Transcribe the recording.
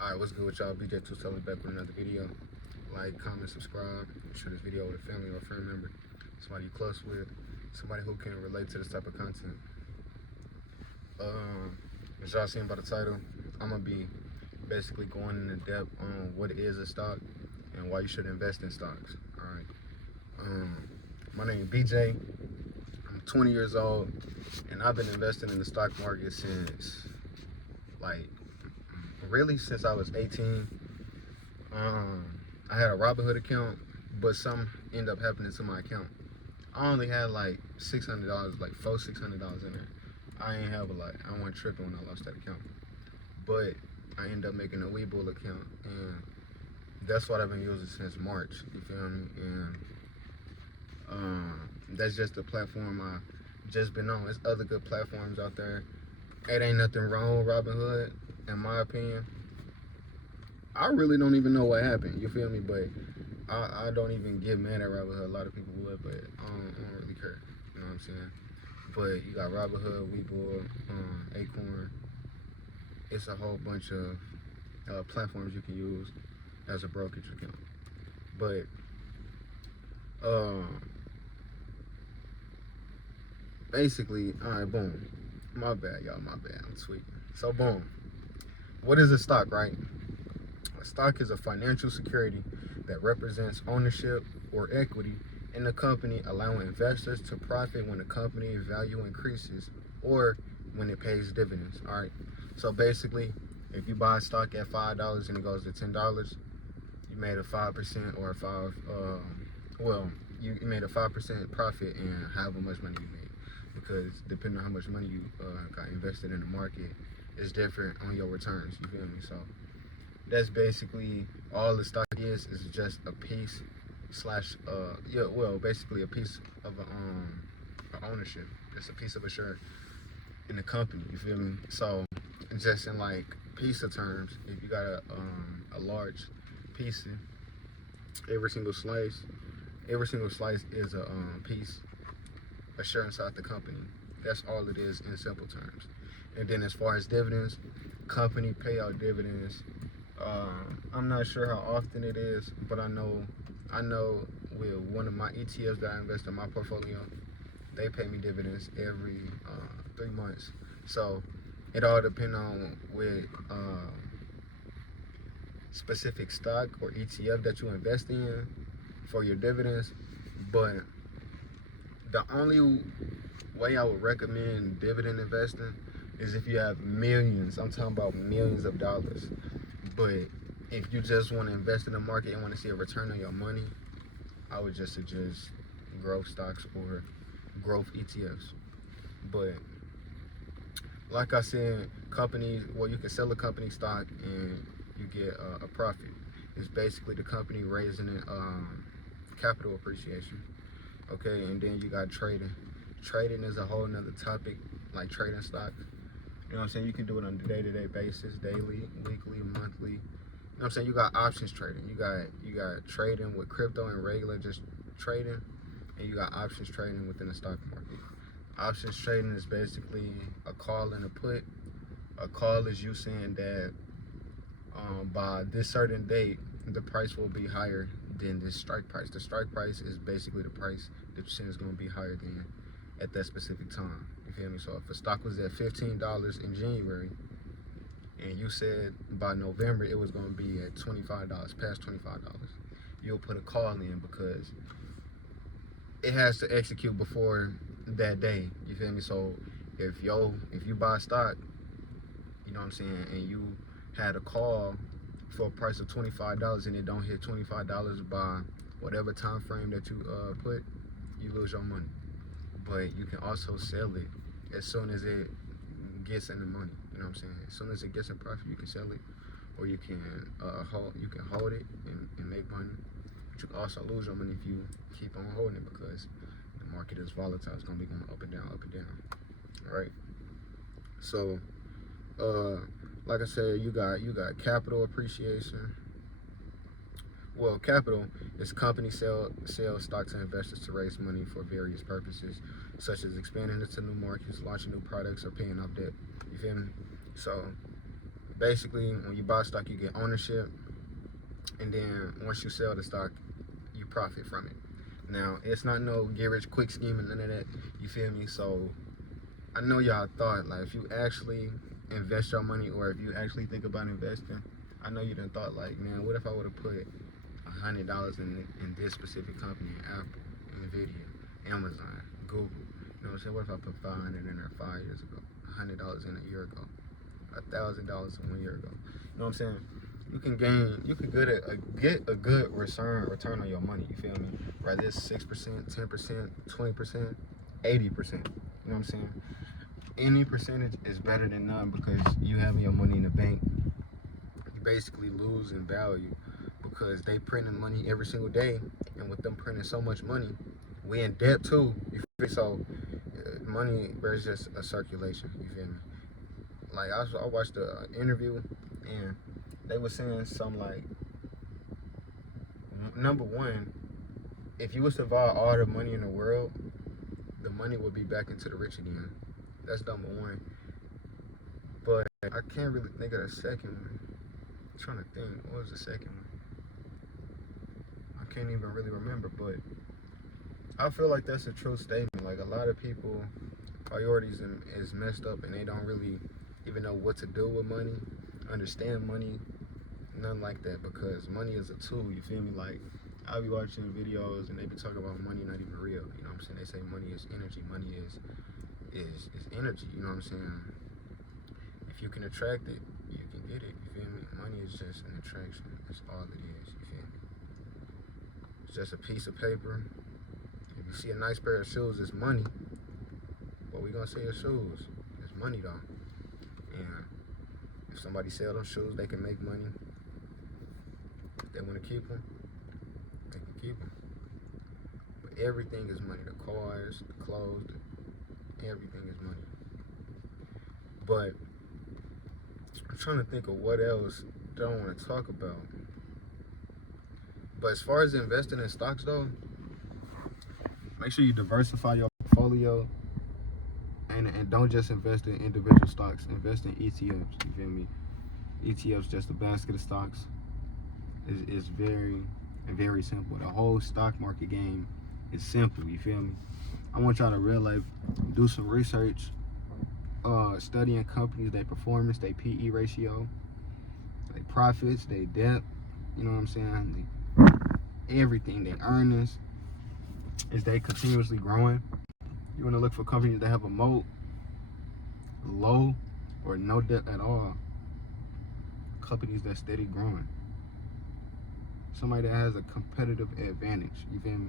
Alright, what's good with y'all? BJ Two Sellers back with another video. Like, comment, subscribe, share this video with a family or a friend member, somebody you close with, somebody who can relate to this type of content. As y'all seen by the title, I'm gonna be basically going into depth on what is a stock and why you should invest in stocks. Alright. My name is BJ. I'm 20 years old and I've been investing in the stock market since since I was 18. I had a Robinhood account, but something ended up happening to my account. I only had like $600, like $600 in there. I ain't have a lot. I wasn't tripping when I lost that account. But I ended up making a Webull account, and that's what I've been using since March. You feel me? And that's just the platform I just been on. There's other good platforms out there. It ain't nothing wrong with Robinhood, in my opinion. I really don't even know what happened, you feel me? But I don't even get mad at Robinhood. A lot of people would, but I don't really care. You know what I'm saying? But you got Robinhood, Webull, Acorn. It's a whole bunch of platforms you can use as a brokerage account. But basically, all right, boom. My bad, y'all. My bad. I'm tweaking. So boom. What is a stock, right? A stock is a financial security that represents ownership or equity in the company, allowing investors to profit when the company's value increases or when it pays dividends. All right. So basically, if you buy a stock at $5 and it goes to $10, you made a 5% or you made a 5% profit in however much money you made, because depending on how much money you got invested in the market, it's different on your returns. You feel me? So that's basically all the stock is just a piece basically a piece of ownership. It's a piece of a share in the company. You feel me? So just in like pizza terms, if you got a large pizza, every single slice is a piece, a share inside the company. That's all it is in simple terms. And then as far as dividends, company pay out dividends. I'm not sure how often it is, but I know with one of my ETFs that I invest in my portfolio, they pay me dividends every 3 months. So it all depends on with specific stock or ETF that you invest in for your dividends. But the only way I would recommend dividend investing is if you have millions. I'm talking about millions of dollars. But if you just want to invest in the market and want to see a return on your money, I would just suggest growth stocks or growth ETFs. But like I said, you can sell a company stock and you get a profit. It's basically the company raising it, capital appreciation. Okay, and then you got trading. Trading is a whole nother topic, like trading stocks. You know what I'm saying? You can do it on a day-to-day basis, daily, weekly, monthly. You know what I'm saying? You got options trading. You got trading with crypto and regular just trading, and you got options trading within the stock market. Options trading is basically a call and a put. A call is you saying that by this certain date, the price will be higher than this strike price. The strike price is basically the price that you're saying is going to be higher than at that specific time. You feel me? So if a stock was at $15 in January, and you said by November it was going to be at $25, past $25, you'll put a call in because it has to execute before that day. You feel me? So if you buy a stock, you know what I'm saying, and you had a call for a price of $25 and it don't hit $25 by whatever time frame that you put, you lose your money. But you can also sell it as soon as it gets in the money. You know what I'm saying? As soon as it gets in profit, you can sell it, or you can hold it and make money. But you can also lose your money if you keep on holding it, because the market is volatile. It's gonna be going up and down, up and down. All right. So, like I said, you got capital appreciation. Well, capital is company sell stocks to investors to raise money for various purposes, such as expanding into new markets, launching new products, or paying off debt. You feel me? So Basically, when you buy stock, you get ownership, and then once you sell the stock, you profit from it. Now, it's not no get rich quick scheme and none of that. You feel me? So I know y'all thought, like, if you actually invest your money, or if you actually think about investing, I know you done thought, like, man, what if I would have put $100 in this specific company, Apple, Nvidia, Amazon, Google. You know what I'm saying? What if I put 500 in there 5 years ago, $100 in a year ago, $1,000 1 year ago? You know what I'm saying? You can get a good return on your money. You feel me? Whether it's 6%, 10%, 20%, 80%. You know what I'm saying? Any percentage is better than none, because you having your money in the bank, you basically lose in value, because they printing money every single day, and with them printing so much money, we in debt too. You feel me? So money, there's just a circulation. You feel me? Like I watched an interview, and they were saying something like, number one, if you was to buy all the money in the world, the money would be back into the rich again. That's number one. But I can't really think of the second one. I'm trying to think, what was the second one? I can't even really remember, but I feel like that's a true statement. Like, a lot of people, priorities is messed up, and they don't really even know what to do with money, understand money, nothing like that, because money is a tool. You feel me? Like, I'll be watching videos and they be talking about money not even real. You know what I'm saying? They say money is energy. Money is energy. You know what I'm saying? If you can attract it, you can get it. You feel me? Money is just an attraction. That's all it is. You feel me? It's just a piece of paper. If you see a nice pair of shoes, it's money. What we gonna say is shoes? It's money though. And if somebody sell them shoes, they can make money. If they want to keep them, they can keep them. But everything is money. The cars, the clothes, everything is money. But I'm trying to think of what else that I want to talk about. But as far as investing in stocks though, make sure you diversify your portfolio, and don't just invest in individual stocks. Invest in ETFs. You feel me? ETFs, just a basket of stocks. Is very simple. The whole stock market game is simple. You feel me? I want y'all to real life do some research, studying companies, their performance, their PE ratio, their profits, their debt. You know what I'm saying? Everything, their earnings. Is they continuously growing? You want to look for companies that have a moat, low or no debt at all. Companies that steady growing. Somebody that has a competitive advantage. You feel me?